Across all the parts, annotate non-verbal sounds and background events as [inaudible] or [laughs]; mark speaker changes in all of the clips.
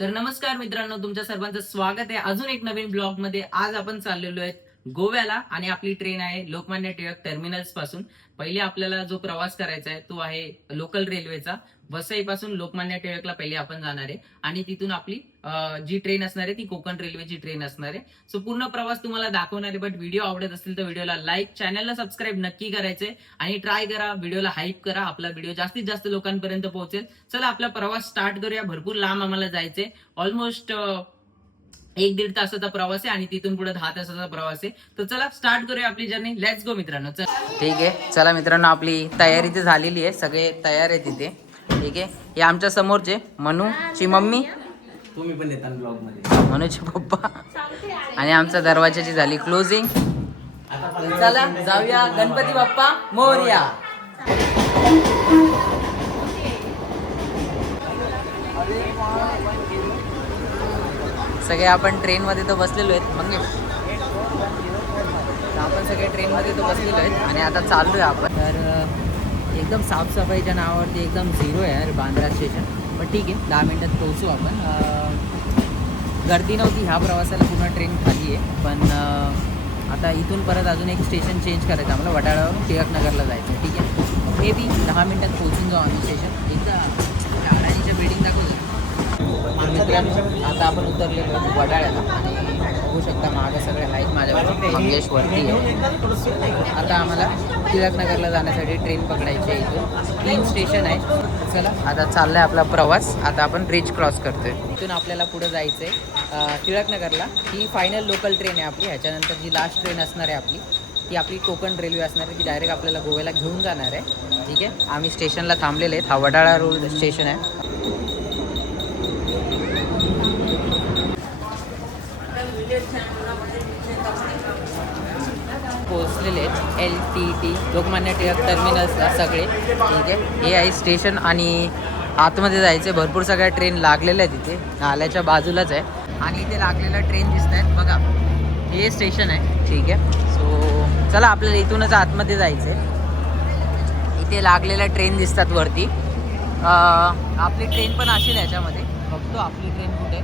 Speaker 1: तर नमस्कार मित्रांनो तुमच्या सर्वांचं स्वागत आहे. अजून एक नवीन ब्लॉगमध्ये आज आपण चाललेलो आहे गोव्याला आणि आपली ट्रेन आहे लोकमान्य टिळक टर्मिनल्सपासून. पहिले आपल्याला जो प्रवास करायचा आहे तो आहे लोकल रेल्वेचा वसई पासून लोकमान्य टिळकला पहिले आपण जाणार आहे. आणि तिथून आपली जी ट्रेन असणार आहे ती कोकण रेल्वेची ट्रेन असणार आहे. सो पूर्ण प्रवास तुम्हाला दाखवणार आहे बट व्हिडिओ आवडत असेल तर व्हिडिओला लाईक चॅनलला सबस्क्राईब नक्की करायचे आणि ट्राय करा व्हिडिओला हाईप करा आपला व्हिडिओ जास्तीत जास्त लोकांपर्यंत पोहोचेल. चला आपला प्रवास स्टार्ट करूया. भरपूर लांब आम्हाला जायचंय. ऑलमोस्ट एक दीड तासाचा प्रवास आहे आणि तिथून पुढे दहा तासाचा प्रवास आहे. तर चला स्टार्ट करूया आपली जर्नी लेट्स गो मित्रांनो. चल. ठीक आहे. चला मित्रांनो आपली तयारी तर झालेली आहे. सगळे तयार आहे तिथे ठीक आहे. हे आमच्या समोरचे मनूची मम्मी.
Speaker 2: तुम्ही पण येता ब्लॉगमध्ये.
Speaker 1: मनूचे पप्पा. आणि आमच्या दरवाजाची झाली क्लोजिंग चला जाऊया गणपती बाप्पा मोर्या. सगळे आपण ट्रेन मध्ये तर बसलेलो आहेत. मंगेश तर आपण सगळे ट्रेन मध्ये तर बसलेलो आहेत आणि आता चाललोय आपण. तर एकदम साफसफाईच्या नावावरती एकदम झिरो आहे यार बांद्रा स्टेशन पण ठीक आहे दहा मिनिटात पोहोचू आपण. गर्दी नव्हती ह्या प्रवासाला पूर्ण ट्रेन खाली आहे. पण आता इथून परत अजून एक स्टेशन चेंज करायचं आम्हाला वडाळावरून टिळकनगरला जायचं आहे. ठीक आहे? मे बी दहा मिनिटात पोहोचून जाऊ आम्ही स्टेशन मित्रांनो आता आपण उतरलेलो वडाळ्याला आणि बघू शकता मागं सगळे आहेत माझ्याकडे मंगेश वरती आहे. आता आम्हाला टिळकनगरला जाण्यासाठी ट्रेन पकडायची आहे इथून. तीन स्टेशन आहे. चला आता चाललाय आपला प्रवास. आता आपण ब्रिज क्रॉस करतोय. इथून आपल्याला पुढे जायचं आहे टिळकनगरला. ही फायनल लोकल ट्रेन आहे आपली. ह्याच्यानंतर जी लास्ट ट्रेन असणार आहे आपली ती आपली कोकण रेल्वे असणार आहे. ती डायरेक्ट आपल्याला गोव्याला घेऊन जाणार आहे. ठीक आहे? आम्ही स्टेशनला थांबलेले आहेत. हा वडाळा रोड स्टेशन आहे पोहोचलेले आहेत L T T Lokmanya Tilak टर्मिनल्सला सगळे. ठीक आहे. हे आहे स्टेशन आणि आतमध्ये जायचं भरपूर सगळ्या ट्रेन लागलेल्या आहेत तिथे नाल्याच्या बाजूलाच आहे. आणि इथे लागलेल्या ट्रेन दिसत आहेत. बघा. हे स्टेशन आहे. ठीक आहे. सो चला आपल्याला इथूनच आतमध्ये जायचं आहे इथे लागलेल्या ट्रेन दिसतात वरती. आपली ट्रेन पण असेल याच्यामध्ये. बघतो आपली ट्रेन कुठे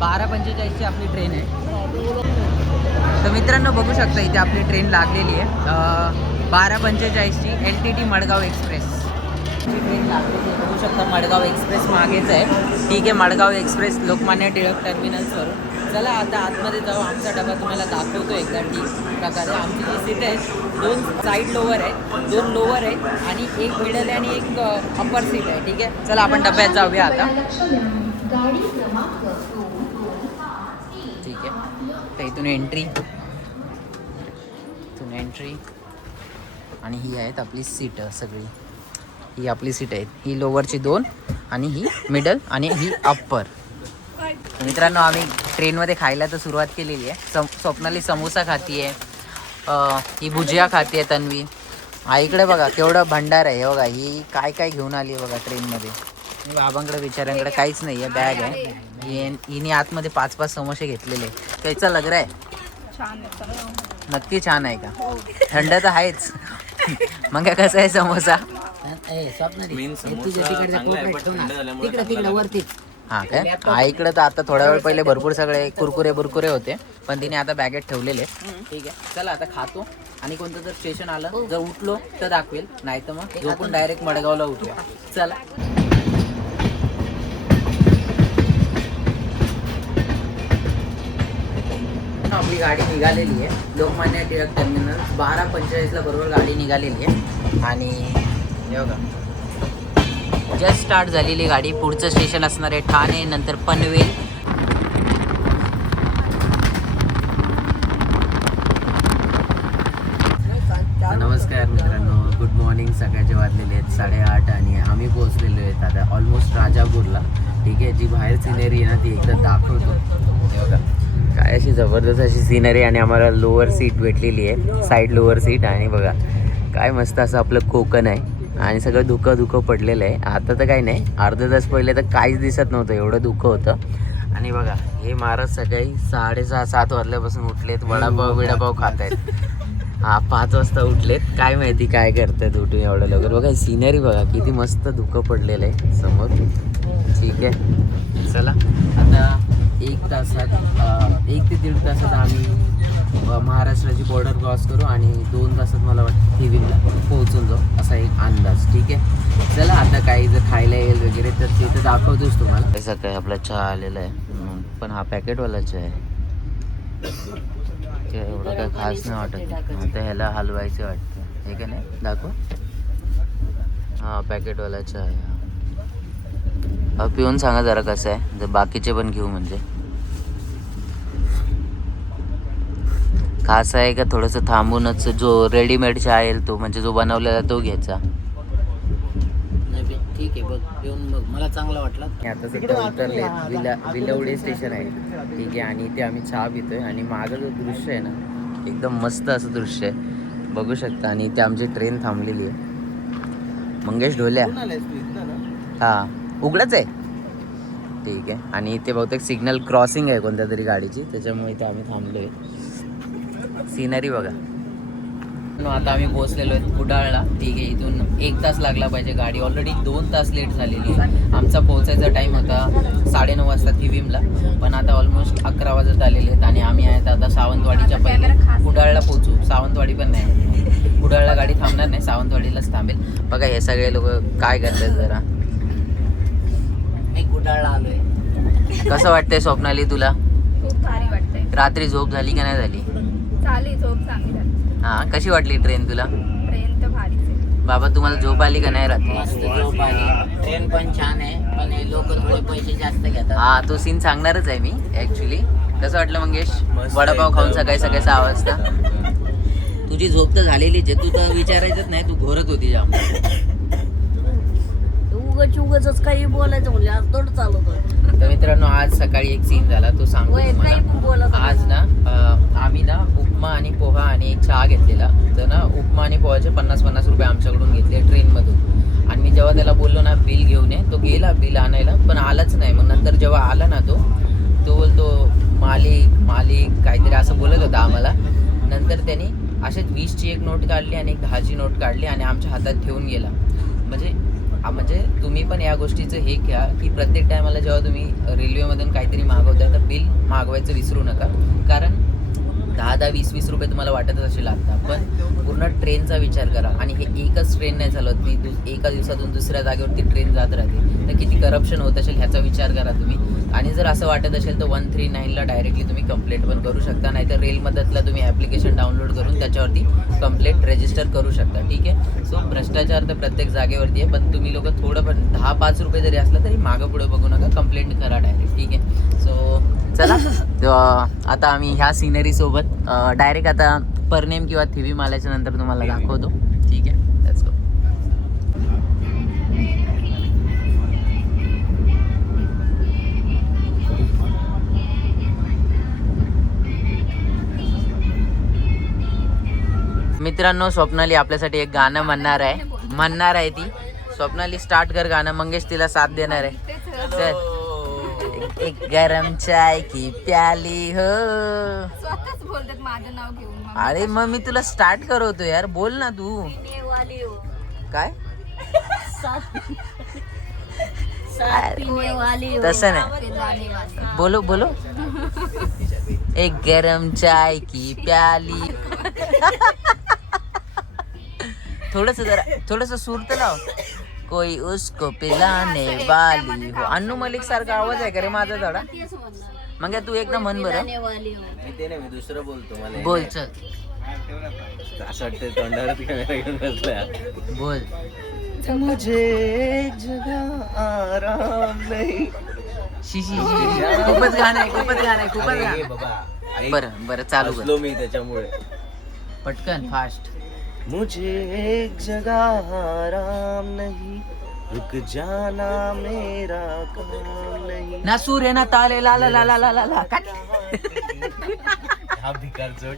Speaker 1: बारा पंचेचाळीसची आपली ट्रेन आहे. तर मित्रांनो बघू शकता इथे आपली ट्रेन लागलेली आहे. बारा पंचेचाळीसची L T T Madgaon express train लागलेली आहे. बघू शकता मडगाव एक्सप्रेस मागेच आहे. ठीक आहे मडगाव एक्सप्रेस लोकमान्य टिळक टर्मिनल्सवरून चला आता आतमध्ये जाऊ. आमचा डबा तुम्हाला दाखवतो एकदा ठीक प्रकारे. आमची जी सीट आहे दोन साईड लोअर आहे दोन लोअर आहे आणि एक मिडल आहे आणि एक अप्पर सीट आहे. ठीक आहे? चला आपण डब्यात जाऊया आता
Speaker 3: गाडी क्रमांक दोन दोन पाच तीन
Speaker 1: ठीक आहे तर इथून एंट्री इथून एंट्री आणि ही आहेत आपली सीट सगळी. ही आपली सीट आहेत. ही लोवरची दोन आणि ही मिडल आणि ही अप्पर मित्रांनो आम्ही ट्रेनमध्ये खायला तर सुरुवात केलेली आहे. सम स्वप्नाली समोसा खाती आहे ही भुजिया खाती आहे तन्वी आईकडे बघा केवढं भंडार आहे. बघा ही काय काय घेऊन आली आहे बघा ट्रेनमध्ये बाबांकडे बिचाऱ्यांकडे काहीच नाही आहे. बॅग आहे ही- हिने आतमध्ये पाच पाच समोसे घेतलेले. त्याचा लग्र आहे नक्की छान आहे का? थंड तर आहेच. मग काय कसं आहे समोसा. हा काय? आईकडे तर आता थोड्या वेळ पहिले भरपूर सगळे कुरकुरे बुरकुरे होते पण तिने आता बॅगेत ठेवलेले. ठीक आहे. चला आता खातो. आणि कोणतं जर स्टेशन आलं जर उठलो तर दाखवेल. नाही तर मग झोपून डायरेक्ट मडगावला उठूया. चला. गाडी निघालेली आहे. लोकमान्य टिळक टर्मिनल बारा पंचेचाळीसला बरोबर गाडी निघालेली आहे. आणि बघा. जस्ट स्टार्ट झालेली गाडी. पुढचं स्टेशन असणार आहे ठाणे नंतर पनवेल. नमस्कार मित्रांनो. गुड मॉर्निंग सकाळचे वाजलेले आहेत साडेआठ आणि आम्ही पोहोचलेलो आहेत आता ऑलमोस्ट राजापूरला. ठीक आहे? जी बाहेर सिनेरी आहे ना ती एकदा दाखवतो. बघा. काय अशी जबरदस्त अशी सिनरी आणि आम्हाला लोअर सीट भेटलेली आहे. साईड लोअर सीट आणि बघा काय मस्त असं आपलं कोकण आहे आणि सगळं धुकं धुकं पडलेलं आहे. आता तर काही नाही अर्धा तास पहिले तर काहीच दिसत नव्हतं एवढं धुकं होतं. आणि बघा हे महाराज सकाळी साडेसहा सात वाजल्यापासून उठलेत वडापाव बिडापाव खात आहेत हा पाच वाजता उठलेत. काय माहिती काय करतात उठून एवढं लवकर. बघा सिनरी बघा किती मस्त धुकं पडलेलं आहे समोर. ठीक आहे चला. आता एक तासात एक ते दीड तासात आम्ही महाराष्ट्राची बॉर्डर क्रॉस करू आणि दोन तासात मला वाटतं थिविलला पोहोचून जाऊ असा एक अंदाज ठीक आहे? चला आता काही जर खायला येईल वगैरे तर ते तर दाखवतोच तुम्हाला. सकाळी आपला चहा आलेला आहे. पण हा पॅकेटवाला चहा आहे एवढं काय खास नाही वाटत. आता ह्याला हलवायचं वाटतं. हे का नाही? दाखव. हा पॅकेटवाला चहा आहे. पिऊन सांगा जरा कसं आहे. जर बाकीचे पण घेऊ म्हणजे. खास आहे का थोडंसं थांबूनच जो रेडीमेड चहा येईल तो म्हणजे जो बनवलेला तो घ्यायचा.
Speaker 2: ठीक आहे बघ येऊन मला चांगला वाटला.
Speaker 1: आता सध्या उतरले विला विलवडे स्टेशन आहे. ठीक आहे आणि इथे आम्ही चहा पितोय. आणि मागं जो दृश्य आहे ना एकदम मस्त असं दृश्य आहे. बघू शकता आणि इथे आमची ट्रेन थांबलेली आहे. मंगेश ढोल्या. हा. उघडच आहे. ठीक आहे. आणि इथे बहुतेक सिग्नल क्रॉसिंग आहे कोणत्या तरी गाडीची. त्याच्यामुळे इथे आम्ही थांबलोय. सिनरी बघा. न आता आम्ही पोहोचलेलो आहे कुडाळला. ठीक आहे इथून एक तास लागला पाहिजे गाडी. ऑलरेडी दोन तास लेट झालेली आहे. आमचा पोहोचायचा टाईम होता साडेनऊ वाजता थिविमला पण आता ऑलमोस्ट अकरा वाजत आलेले आहेत आणि आम्ही आहेत आता सावंतवाडीच्या पहिले. कुडाळला पोहोचू. सावंतवाडी पण नाही. कुडाळला गाडी थांबणार नाही. सावंतवाडीलाच थांबेल. बघा हे सगळे लोक काय करतात जरा.
Speaker 2: कुडाळला आलोय.
Speaker 1: कसं वाटतंय स्वप्नाली तुला?
Speaker 4: खूप भारी वाटतंय.
Speaker 1: रात्री झोप झाली का नाही झाली?
Speaker 4: चालेल झोप चांगली झाली.
Speaker 1: हां कशी वाटली ट्रेन तुला?
Speaker 4: ट्रेन तर भारीच आहे.
Speaker 1: बाबा तुम्हाला झोप आली का नाही रात्री?
Speaker 2: मस्त झोप आली. ट्रेन पण छान आहे पण हे लोक थोडे पैसे जास्त घेतात.
Speaker 1: हा तो सीन सांगणारच आहे मी ऍक्च्युली कसं वाटलं मंगेश? वडापाव खाऊन सकाळी सकाळी सहा वाजता. [laughs] तुझी झोप तर झालेलीच आहे. तू तर विचारायचंच नाही तू घोरत होती जाम.
Speaker 5: उगाच उगाच काही बोलायचं म्हणजे आज थोडं चालत होतं.
Speaker 1: तर मित्रांनो आज सकाळी एक सीन झाला तो तुम्हाला.
Speaker 5: होतं.
Speaker 1: आज ना आम्ही ना उपमा आणि पोहा आणि एक चहा घेतलेला. तर ना उपमा आणि पोहाचे पन्नास पन्नास रुपये आमच्याकडून घेतले ट्रेनमधून. आणि मी जेव्हा त्याला बोललो ना बिल घेऊन ये. तो गेला बिल आणायला पण आलाच नाही. मग नंतर जेव्हा आला ना तो तो बोलतो मालिक मालिक काहीतरी असं बोलत होता आम्हाला. नंतर त्यांनी असेच वीसची एक नोट काढली आणि एक दहाची नोट काढली आणि आमच्या हातात ठेवून गेला. म्हणजे म्हणजे तुम्ही पण या गोष्टीचं हे घ्या की प्रत्येक टायमाला जेव्हा तुम्ही रेल्वेमधून काहीतरी मागवताय तर बिल मागवायचं विसरू नका. कारण दहा दहा वीस वीस रुपये तुम्हाला वाटतच असे लागतात पण पूर्ण ट्रेनचा विचार करा. आणि हे एकच ट्रेन नाही चालत ती दु एका दिवसातून दुसऱ्या जागेवरती ट्रेन जात राहते. तर किती करप्शन होत असेल ह्याचा विचार करा तुम्ही. आणि जर असं वाटत असेल तर वन थ्री नाईनला डायरेक्टली तुम्ही कंप्लेंट पण करू शकता. नाहीतर रेल मदतला तुम्ही ॲप्लिकेशन डाउनलोड करून त्याच्यावरती कंप्लेंट रजिस्टर करू शकता. ठीक आहे? सो भ्रष्टाचार तर प्रत्येक जागेवरती आहे. पण तुम्ही लोक थोडं पण दहा पाच रुपये जरी असलं तरी मागं पुढे बघू नका. कंप्लेंट करा डायरेक्ट ठीक आहे? सो चला. [laughs] आता आम्ही ह्या सिनरी सोबत डायरेक्ट आता परनेम किंवा थिवी मालाच्या नंतर तुम्हाला दाखवतो. ठीक आहे. मित्रांनो स्वप्नाली आपल्यासाठी एक गाणं म्हणणार आहे. म्हणणार आहे ती. स्वप्नाली स्टार्ट कर गाणं. मंगेश तिला साथ देणार आहे. चल. एक गरम चाय की प्याली हो.
Speaker 4: स्वतःच बोलतात माझं नाव घेऊन. मग.
Speaker 1: अरे मग मी तुला स्टार्ट करवतो यार. बोल ना तू.
Speaker 5: वाली हो.
Speaker 1: काय?
Speaker 5: वाली हो.
Speaker 1: तसं नाही.
Speaker 4: ते
Speaker 1: बोलो बोलो. एक गरम चाय की प्याली. [laughs] थोडस जरा थोडस सूर तर लाव. कोई उसको पिलाने वाली हो. अन्नू मलिक सारखा आवाज आहे का रे माझा थोडा. मग तू एकदा म्हण बरं.
Speaker 5: हो.
Speaker 2: मी ते नाही मी दुसरं बोलतो मला
Speaker 1: बोल चल.
Speaker 2: असं वाटतं तोंडावर कॅमेरा घेऊन बसला.
Speaker 1: बोल.
Speaker 2: मुझे एक जगह आराम नहीं.
Speaker 1: शी शी शी. खूपच गाणं आहे खूपच गाणं आहे खूपच
Speaker 2: अरे
Speaker 1: गाणं
Speaker 2: बाबा ऐक.
Speaker 1: बरं बरं चालू कर.
Speaker 2: हसलो मी त्याच्यामुळे.
Speaker 1: पटकन फास्ट
Speaker 2: मुझे एक जगह आराम नहीं रुक जाना मेरा काम नहीं
Speaker 1: ना सूर आहे ना ताले ला ला ला ला ला ला ला काट.
Speaker 2: हा भिकार जोड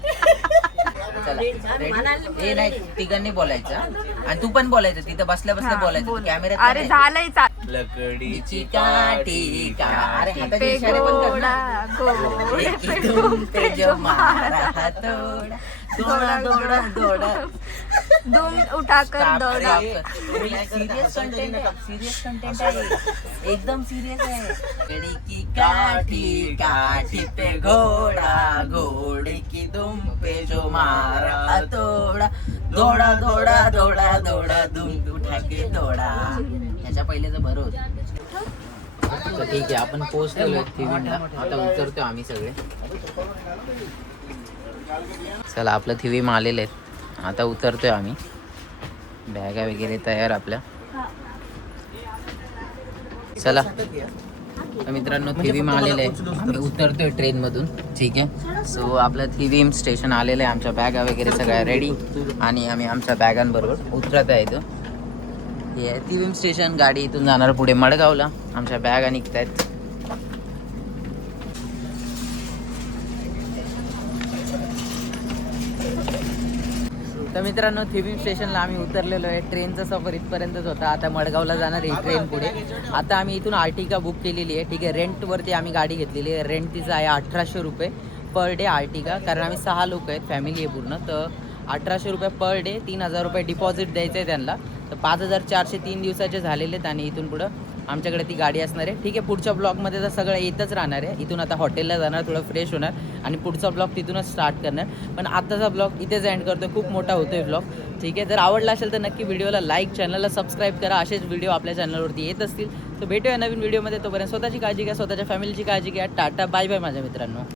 Speaker 1: चला ready? ए नाही तिघांनी बोलायचं हा? आणि तू पण बोलायचं तिथं बसल्या बसल्या बोलायचं
Speaker 4: अरे झालंय
Speaker 2: लकडीची
Speaker 1: काठी का अरे हाताचे इशारे पण कर ना.
Speaker 4: गोडा गोड
Speaker 1: एक तुम पे जो मारा हातोडा दौड़ा दौड़ा दौड़ा
Speaker 4: धूम उठाकर दौड़ा.
Speaker 1: सिरियस कंटेंट है सिरियस कंटेंट है. एकदम सिरियस है घोड़ी की काठी काठी पे घोड़ा घोड़ी की दुम पे जो मारा तोड़ा. दौड़ा दौड़ा दौड़ा दौड़ा दुम उठा के दौड़ा ह्याच्या पहिल्याचं बरं होतं. तर ठीक आहे आपण पोहोचलेलो आता उतरतो आम्ही सगळे. चला आपलं थिवीम आलेले आहेत. आता उतरतोय आम्ही. बॅगा वगैरे तयार आपल्या. चला. तर मित्रांनो थिवीम आलेलं आहे. आम्ही उतरतोय ट्रेनमधून ठीक आहे? सो आपलं थिवीम स्टेशन आलेलं आहे. आमच्या बॅगा वगैरे सगळ्या रेडी आणि आम्ही आमच्या बॅगांबरोबर उतरत आहे इथं. हे थिवीम स्टेशन गाडी इथून जाणार पुढे मडगावला. आमच्या बॅगा निघत आहेत तर मित्रांनो थिबीम स्टेशनला आम्ही उतरलेलो आहे. ट्रेनचा सफर इथपर्यंतच होता. आता मडगावला जाणार आहे ट्रेन पुढे. आता आम्ही इथून आर्टिका बुक केलेली आहे. ठीक आहे रेंटवरती आम्ही गाडी घेतलेली आहे. रेंट तिचं आहे अठराशे रुपये पर डे आर्टिका. कारण आम्ही सहा लोक आहेत फॅमिली आहे पूर्ण. तर अठराशे रुपये पर डे तीन हजार रुपये डिपॉझिट द्यायचं आहे त्यांना. तर पाच हजार चारशे तीन दिवसाचे झालेले आहेत आणि इथून पुढं आमच्याकडे ती गाडी असणार आहे. ठीक आहे पुढच्या ब्लॉगमध्ये तर सगळं येतच राहणार आहे. इथून आता हॉटेलला जाणार थोडं फ्रेश होणार आणि पुढचा ब्लॉग तिथूनच स्टार्ट करणार. पण आत्ताचा ब्लॉग इथेच एंड करतो खूप मोठा होतो आहे ब्लॉग. ठीक आहे जर आवडला असेल तर नक्की व्हिडिओला लाईक चॅनलला सबस्क्राईब करा. असेच व्हिडिओ आपल्या चॅनलवरती येत असतील. तर भेटूया नवीन व्हिडिओमध्ये तोपर्यंत स्वतःची काळजी घ्या स्वतःच्या फॅमिलीची काळजी घ्या. टाटा बाय बाय माझ्या मित्रांनो.